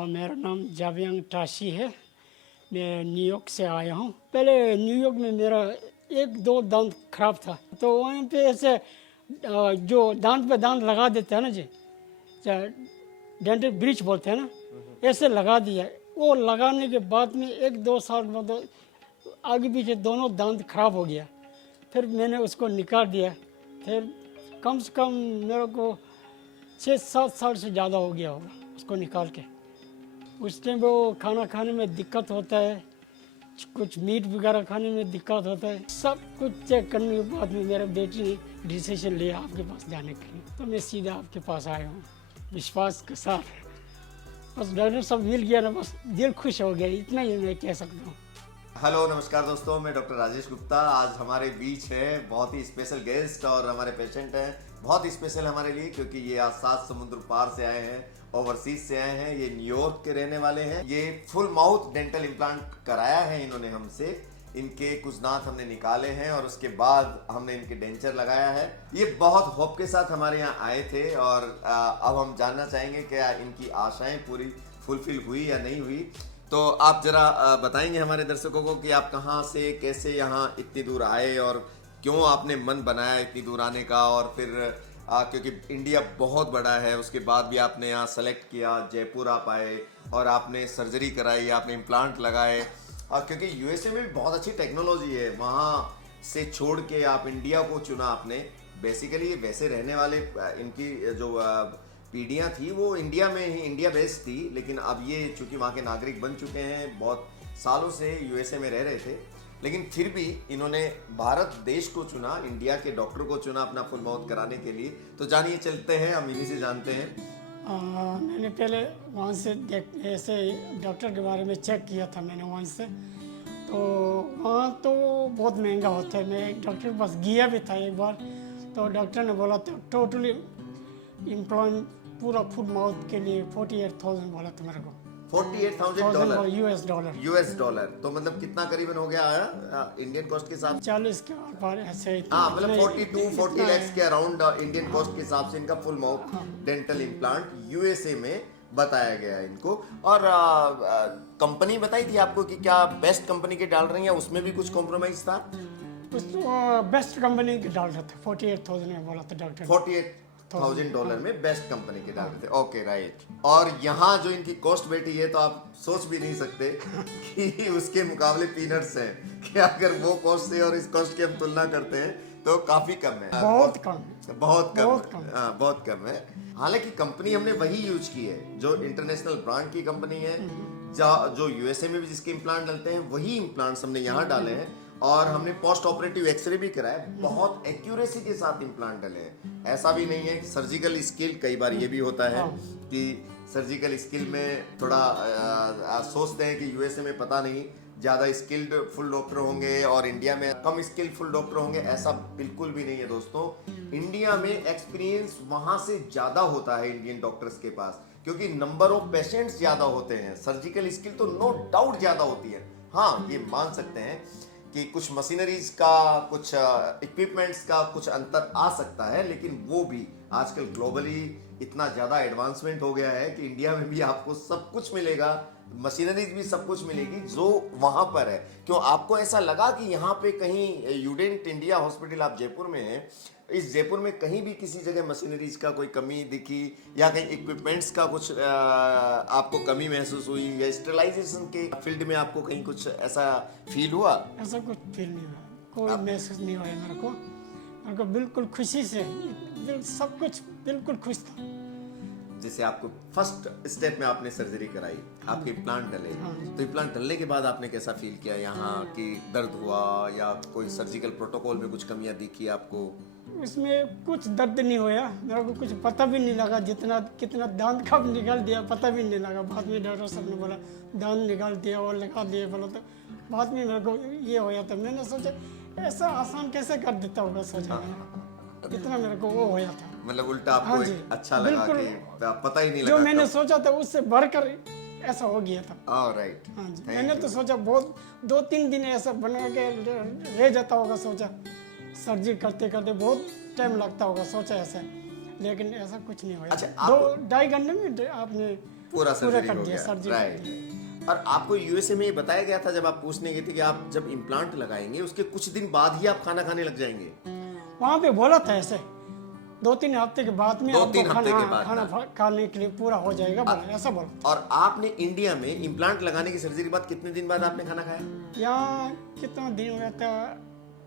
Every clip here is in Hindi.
हाँ, मेरा नाम जावियांग टाशी है। मैं न्यूयॉर्क से आया हूँ। पहले न्यूयॉर्क में मेरा एक दो दांत खराब था, तो वहीं पे ऐसे जो दांत पे दांत लगा देते हैं ना जी, डेंटल ब्रिज बोलते हैं ना, ऐसे लगा दिया। वो लगाने के बाद में एक दो साल बाद तो आगे पीछे दोनों दांत खराब हो गया। फिर मैंने उसको निकाल दिया। फिर कम से कम मेरे को 6-7 साल से ज़्यादा हो गया होगा उसको निकाल के। उस टाइम वो खाना खाने में दिक्कत होता है, कुछ मीट वगैरह खाने में दिक्कत होता है। सब कुछ चेक करने के बाद में मेरा बेटी ने डिसीजन लिया आपके पास जाने के लिए, तो मैं सीधा आपके पास आया हूँ विश्वास के साथ। बस डॉक्टर साहब मिल गया ना, बस दिल खुश हो गया, इतना ही मैं कह सकता हूँ। हेलो नमस्कार दोस्तों, मैं डॉक्टर राजेश गुप्ता। आज हमारे बीच है बहुत ही स्पेशल गेस्ट और हमारे पेशेंट हैं बहुत ही स्पेशल हमारे लिए, क्योंकि ये आज 7 समुद्र पार से आए हैं, ओवरसीज से आए हैं। ये न्यूयॉर्क के रहने वाले हैं। ये फुल माउथ डेंटल इम्प्लांट कराया है इन्होंने हमसे। इनके कुछ दांत हमने निकाले हैं और उसके बाद हमने इनके डेंचर लगाया है। ये बहुत होप के साथ हमारे यहाँ आए थे और अब हम जानना चाहेंगे क्या इनकी आशाएं पूरी फुलफिल हुई या नहीं हुई। तो आप जरा बताएंगे हमारे दर्शकों को कि आप कहाँ से कैसे यहाँ इतनी दूर आए और क्यों आपने मन बनाया इतनी दूर आने का। और फिर क्योंकि इंडिया बहुत बड़ा है, उसके बाद भी आपने यहाँ सेलेक्ट किया, जयपुर आप आए और आपने सर्जरी कराई, आपने इम्प्लांट लगाए। क्योंकि यूएसए में भी बहुत अच्छी टेक्नोलॉजी है, वहाँ से छोड़ के आप इंडिया को चुना आपने। बेसिकली वैसे रहने वाले इनकी जो पीढ़ियाँ थी वो इंडिया में ही इंडिया बेस्ड थी, लेकिन अब ये चूंकि वहाँ के नागरिक बन चुके हैं, बहुत सालों से यूएसए में रह रहे थे, लेकिन फिर भी इन्होंने भारत देश को चुना, इंडिया के डॉक्टर को चुना अपना फुल माउथ कराने के लिए। तो जानिए, चलते हैं, हम इन्हीं से जानते हैं। मैंने पहले वहाँ से ऐसे डॉक्टर के बारे में चेक किया था मैंने वहाँ से, तो वहाँ तो बहुत महंगा होता है। मैं एक डॉक्टर के पास गया भी था एक बार, तो डॉक्टर ने बोला था टोटली इम्प्लांट पूरा फुल माउथ के लिए 48,000 बोला था मेरे को। $48,000 यूएस डॉलर। तो मतलब कितना करीबन हो गया आया इंडियन कॉस्ट के साथ? 40 के बार ऐसे ही। हाँ, मतलब 42-40 lakhs के अराउंड इंडियन कॉस्ट के हिसाब से इनका full mouth dental implant USA में बताया गया है इनको। और कंपनी बताई थी आपको कि क्या बेस्ट कंपनी के डाल रही हैं, उसमें भी कुछ कॉम्प्रोमाइज था? बेस्ट कंपनी के डाल रहे थे। 48,000 में बोला था डॉक्टर। $48,000 में बेस्ट कंपनी के डाल रहे थे। Okay, right. और यहाँ जो इनकी कॉस्ट बैठी है, तो आप सोच भी नहीं सकते कि उसके मुकाबले पीनट्स हैं, कि अगर वो कॉस्ट से और इस कॉस्ट की हम तुलना करते हैं तो काफी कम है। बहुत कम हाँ, बहुत कम है। हालांकि कंपनी हमने वही यूज की है जो इंटरनेशनल ब्रांड की कंपनी है, जो यूएसए में भी जिसके इम्प्लांट डलते हैं वही इम्प्लांट्स हमने यहाँ डाले हैं। और हमने पोस्ट ऑपरेटिव एक्सरे भी कराया, बहुत एक्यूरेसी के साथ इम्प्लांट डले हैं। ऐसा भी नहीं है सर्जिकल स्किल, कई बार ये भी होता है कि सर्जिकल स्किल में थोड़ा सोचते हैं कि यूएसए में पता नहीं ज़्यादा स्किल्ड फुल डॉक्टर होंगे और इंडिया में कम स्किल्ड फुल डॉक्टर होंगे। ऐसा बिल्कुल भी नहीं है दोस्तों। इंडिया में एक्सपीरियंस वहाँ से ज़्यादा होता है इंडियन डॉक्टर्स के पास, क्योंकि नंबर ऑफ पेशेंट्स ज़्यादा होते हैं। सर्जिकल स्किल तो नो डाउट ज़्यादा होती है। हाँ, ये मान सकते हैं कि कुछ मशीनरीज का, कुछ इक्विपमेंट्स का कुछ अंतर आ सकता है, लेकिन वो भी आजकल ग्लोबली इतना ज़्यादा एडवांसमेंट हो गया है कि इंडिया में भी आपको सब कुछ मिलेगा, मशीनरीज भी सब कुछ मिलेगी जो वहाँ पर है। क्यों आपको ऐसा लगा कि यहाँ पे कहीं यूडेंट इंडिया हॉस्पिटल, आप जयपुर में हैं, इस जयपुर में कहीं भी किसी जगह मशीनरीज का कोई कमी दिखी या कहीं इक्विपमेंट्स का कुछ आपको कमी महसूस हुई, या स्टेरिलाइजेशन के फील्ड में आपको कहीं कुछ ऐसा फील हुआ? ऐसा कुछ फील नहीं हुआ, कोई महसूस नहीं हुआ मेरे को बिल्कुल खुशी से, सब कुछ बिल्कुल खुश था। जैसे आपको फर्स्ट स्टेप में आपने सर्जरी कराई, आपके इम्प्लांट डले, तो इम्प्लांट डलने के बाद आपने कैसा फील किया यहाँ, कि दर्द हुआ या कोई सर्जिकल प्रोटोकॉल में कुछ कमियां दिखी आपको? इसमें कुछ दर्द नहीं हुआ, मेरे को कुछ पता भी नहीं लगा, कितना दांत कब निकाल दिया पता भी नहीं लगा। बाद में डॉक्टर साहब ने बोला दांत निकाल दिया और लगा दिया, बोला तो बाद में मेरे को ये होया था। मैंने सोचा ऐसा आसान कैसे कर देता होगा, सोचा इतना मेरे को वो होया था। मतलब उल्टा आपको अच्छा लगा कि पता ही नहीं लगा, जो मैंने सोचा था उससे बढ़कर ऐसा हो गया था। राइट। हाँ जी, मैंने तो सोचा बहुत 2-3 दिन ऐसा बना के रह जाता होगा, सोचा सर्जरी करते करते बहुत टाइम लगता होगा, सोचा ऐसा, लेकिन ऐसा कुछ नहीं हुआ। अच्छा, 2-2.5 घंटे में आपने पूरा सर्जरी कर हो दिया, गया, सर्जरी राइट। और आपको यूएसए में ये बताया गया था जब आप पूछने गए थे कि आप जब इम्प्लांट लगाएंगे उसके कुछ दिन बाद ही आप खाना खाने लग जाएंगे? वहाँ पे बोला था ऐसे 2-3 हफ्ते के बाद में 2-3 आपको हफ्ते खाना, के बाद खाना खाने के लिए पूरा हो जाएगा, बोला, ऐसा बोला। और आपने इंडिया में इम्प्लांट लगाने की सर्जरी के बाद कितने दिन बाद आपने खाना खाया? यहाँ कितना दिन हुआ था?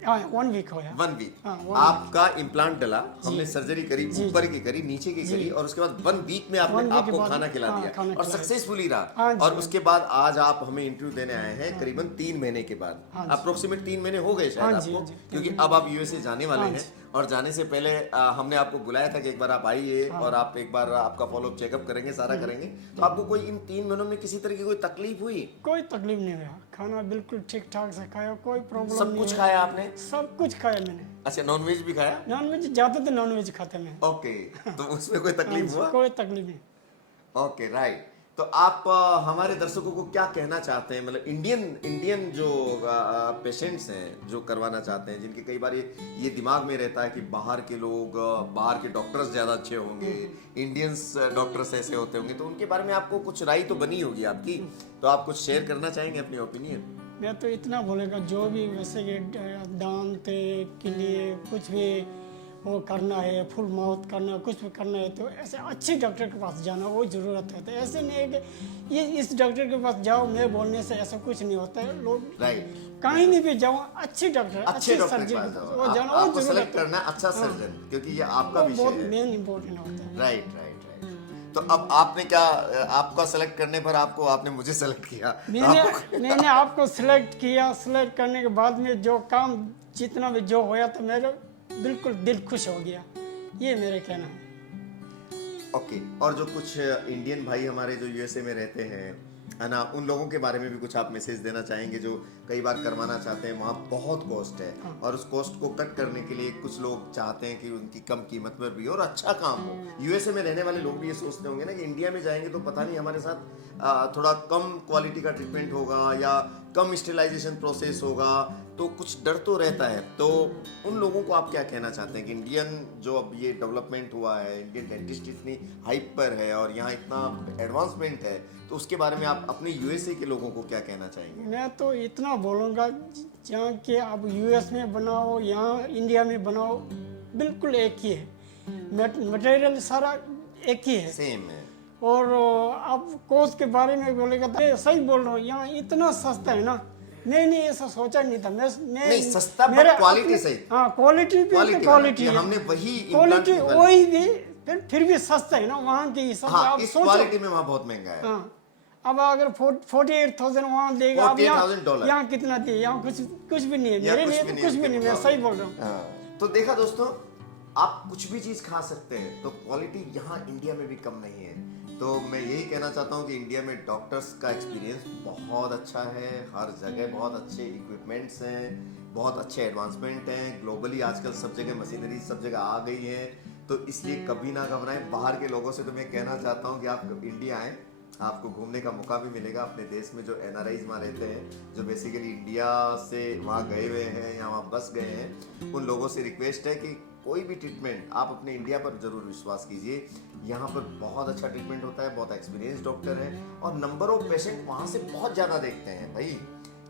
हाँ, 1 वीक हो गया। 1 वीक। हाँ, 1 आपका इम्प्लांट डला, हमने सर्जरी करी, ऊपर की करी, नीचे की करी, और उसके बाद 1 वीक में 1 वीक के आपको बाद, खाना खिला हाँ, दिया खाना और खिलाया। सक्सेसफुली रहा। हाँ जी, और उसके बाद आज आप हमें इंटरव्यू देने आए हैं करीबन 3 महीने के बाद, अप्रोक्सीमेट 3 महीने हो गए शायद हाँ जी, आपको, हाँ जी, क्योंकि अब आप यूएसए जाने वाले हैं। और जाने से पहले हमने आपको बुलाया था कि एक बार आप आइए और आप एक बार आपका फॉलोअप चेकअप करेंगे, सारा करेंगे। तो आपको कोई इन 3 महीनों में किसी तरह की कोई तकलीफ हुई? कोई तकलीफ नहीं हुआ, खाना बिल्कुल ठीक ठाक से खाया, कोई प्रॉब्लम सब नहीं कुछ हुआ। खाया आपने? सब कुछ खाया मैंने। अच्छा, नॉनवेज भी खाया? नॉनवेज ज़्यादा तो नॉनवेज खाते मैं। ओके, तो उसमें कोई तकलीफ हुआ? कोई तकलीफ नहीं। Okay, right. तो आप हमारे दर्शकों को क्या कहना चाहते हैं, मतलब इंडियन जो पेशेंट्स हैं जो करवाना चाहते हैं, जिनके कई बार ये दिमाग में रहता है कि बाहर के लोग, बाहर के डॉक्टर्स ज़्यादा अच्छे होंगे, इंडियंस डॉक्टर्स ऐसे होते होंगे, तो उनके बारे में आपको कुछ राय तो बनी होगी आपकी, तो आप कुछ शेयर करना चाहेंगे अपनी ओपिनियन? मैं तो इतना बोलेगा, जो भी वैसे कि दांत के लिए कुछ भी वो करना है, फुल माउथ करना, कुछ भी करना है, तो ऐसे अच्छे डॉक्टर के पास जाना वो ज़रूरत है। तो ऐसे नहीं है कि ये इस डॉक्टर के पास जाओ, मैं बोलने से ऐसा कुछ नहीं होता है। लोग राइट, कहीं नहीं भी जाओ, अच्छे डॉक्टर, अच्छे डॉक्टर के सर्जन पास वो जाओ, जाना, आपको वो सेलेक्ट जरूरत करना है अच्छा सर्जन, क्योंकि ये आपका वो विषय बहुत है। मेन इम्पोर्टेंट होता है। Right right right. तो अब आपने क्या, आपका सेलेक्ट करने पर आपने मुझे सेलेक्ट किया, मैंने आपको सिलेक्ट किया। सिलेक्ट करने के बाद में जो काम जितना भी जो होया तो मेरा बिल्कुल दिल खुश हो गया, ये मेरे कहना है। ओके। और जो कुछ इंडियन भाई हमारे जो यूएसए में रहते हैं, है ना, उन लोगों के बारे में भी कुछ आप मैसेज देना चाहेंगे जो कई बार करवाना चाहते हैं, वहाँ बहुत कॉस्ट है और उस कॉस्ट को कट करने के लिए कुछ लोग चाहते हैं कि उनकी कम कीमत पर भी और अच्छा काम हो। यूएसए में रहने वाले लोग भी ये सोचते होंगे ना कि इंडिया में जाएंगे तो पता नहीं हमारे साथ थोड़ा कम क्वालिटी का ट्रीटमेंट होगा या कम स्टेलाइजेशन प्रोसेस होगा, तो कुछ डर तो रहता है। तो उन लोगों को आप क्या कहना चाहते हैं कि इंडियन जो अब ये डेवलपमेंट हुआ है, इंडियन डेंटिस्ट इतनी हाइप पर है और यहाँ इतना एडवांसमेंट है, तो उसके बारे में आप अपने यूएसए के लोगों को क्या कहना चाहेंगे? मैं तो इतना बोलूँगा, जहाँ के आप यूएस में बनाओ, यहाँ इंडिया में बनाओ, बिल्कुल एक ही है, मटेरियल सारा एक ही है, सेम है। और आप कोर्स के बारे में बोलेगा तो सही बोल रहा हूँ, यहाँ इतना सस्ता है ना, नहीं ऐसा सोचा नहीं था मैं नहीं, सस्ता पर क्वालिटी सही। हाँ, क्वालिटी क्वालिटी है, हमने वही क्वालिटी वही भी, फिर भी सस्ता है ना वहाँ के हिसाब से। हाँ, आप इस सोचो, क्वालिटी में वहाँ बहुत महंगा है। हाँ, अब अगर 48,000 वहाँ देगा, अब $48,000 यहाँ कितना दिए, यहाँ कुछ भी नहीं है, मेरे लिए तो कुछ भी नहीं, मैं सही बोल रहा हूँ। तो देखा दोस्तों, आप कुछ भी चीज खा सकते हैं, तो क्वालिटी यहाँ इंडिया में भी कम नहीं है। तो मैं यही कहना चाहता हूँ कि इंडिया में डॉक्टर्स का एक्सपीरियंस बहुत अच्छा है, हर जगह बहुत अच्छे इक्विपमेंट्स हैं, बहुत अच्छे एडवांसमेंट हैं, ग्लोबली आजकल सब जगह मशीनरी सब जगह आ गई है, तो इसलिए कभी ना घबराएं। बाहर के लोगों से तो मैं कहना चाहता हूँ कि आप इंडिया आएँ, आपको घूमने का मौका भी मिलेगा। अपने देश में जो NRIs वहाँ रहते हैं, जो बेसिकली इंडिया से वहाँ गए हुए हैं या वहाँ बस गए हैं, उन लोगों से रिक्वेस्ट है कि कोई भी ट्रीटमेंट आप अपने इंडिया पर जरूर विश्वास कीजिए। यहाँ पर बहुत अच्छा ट्रीटमेंट होता है, बहुत एक्सपीरियंस डॉक्टर है और नंबर ऑफ पेशेंट वहाँ से बहुत ज़्यादा देखते हैं। भाई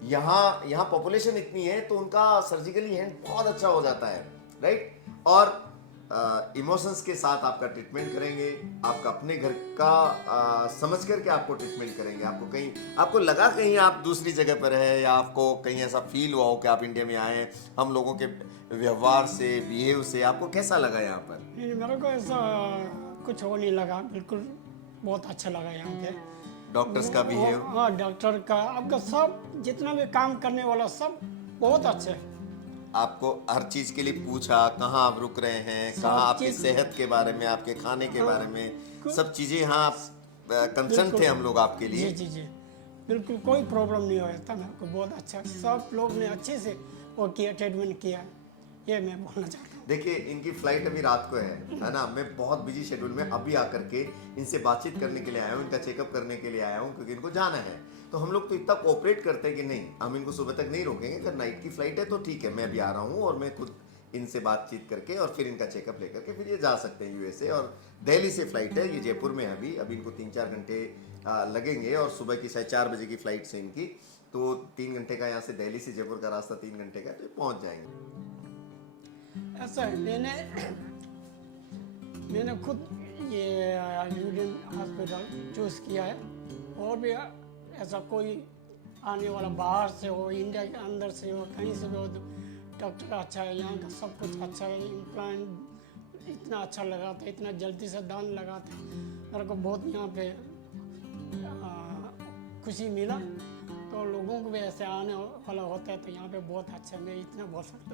यहाँ पॉपुलेशन इतनी है तो उनका सर्जिकली हैंड बहुत अच्छा हो जाता है, राइट। और इमोशंस के साथ आपका ट्रीटमेंट करेंगे, आपका अपने घर का समझ करके आपको ट्रीटमेंट करेंगे। आपको लगा कहीं आप दूसरी जगह पर है या आपको कहीं ऐसा फील हुआ हो कि आप इंडिया में आए, हम लोगों के व्यवहार से, बिहेव से आपको कैसा लगा यहाँ पर? मेरे को ऐसा कुछ हो नहीं लगा, बिल्कुल बहुत अच्छा लगा यहाँ पे। डॉक्टर्स का बिहेव? हाँ, डॉक्टर का, आपका सब जितना भी काम करने वाला सब बहुत अच्छा है। आपको हर चीज के लिए पूछा, कहाँ आप रुक रहे हैं, कहाँ आपकी सेहत के बारे में, आपके खाने के बारे में, सब चीजें यहाँ कंसर्न थे हम लोग आपके लिए। जी, बिल्कुल कोई प्रॉब्लम नहीं हुआ था, मेरे को बहुत अच्छा, सब लोग ने अच्छे से वो किया, ट्रीटमेंट किया, ये मैं बोलना चाहता हूँ। देखिए, इनकी फ्लाइट अभी रात को है ना, मैं बहुत बिजी शेड्यूल में अभी आकर के इनसे बातचीत करने के लिए आया हूँ, इनका चेकअप करने के लिए आया हूँ, क्योंकि इनको जाना है। तो हम लोग तो इतना कोऑपरेट करते हैं कि नहीं, हम इनको सुबह तक नहीं रोकेंगे, अगर नाइट की फ्लाइट है तो ठीक है, मैं अभी आ रहा हूँ और मैं खुद इनसे बातचीत करके और फिर इनका चेकअप लेकर के फिर ये जा सकते हैं यूएसए। और दिल्ली से फ्लाइट है, ये जयपुर में है अभी इनको 3-4 घंटे लगेंगे और सुबह की 4:30 बजे की फ्लाइट से इनकी, तो 3 घंटे का यहाँ से दिल्ली से जयपुर का रास्ता 3 घंटे का, तो पहुँच जाएंगे। ऐसा है, मैंने खुद ये यूनियन हॉस्पिटल चूज़ किया है। और भी ऐसा कोई आने वाला बाहर से हो, इंडिया के अंदर से हो, कहीं से भी हो, तो डॉक्टर अच्छा है, यहाँ का सब कुछ अच्छा है। इम्प्लांट इतना अच्छा लगाता है, इतना जल्दी से दांत लगाता है, मेरे को बहुत यहाँ पे खुशी मिला। तो लोगों को भी ऐसे आने वाला होता है तो यहाँ पे बहुत अच्छा है, मैं इतना बोल सकता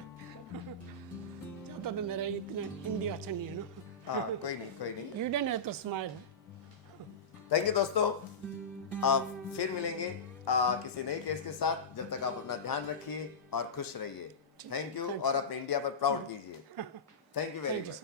चाहता तो मेरा इतना हिंदी अच्छा नहीं है ना। हाँ, कोई नहीं। यूडन है तो स्माइल है। थैंक यू दोस्तों, फिर मिलेंगे किसी नए केस के साथ। जब तक आप अपना ध्यान रखिए और खुश रहिए। थैंक यू, और अपने इंडिया पर प्राउड कीजिए। Thank you very much.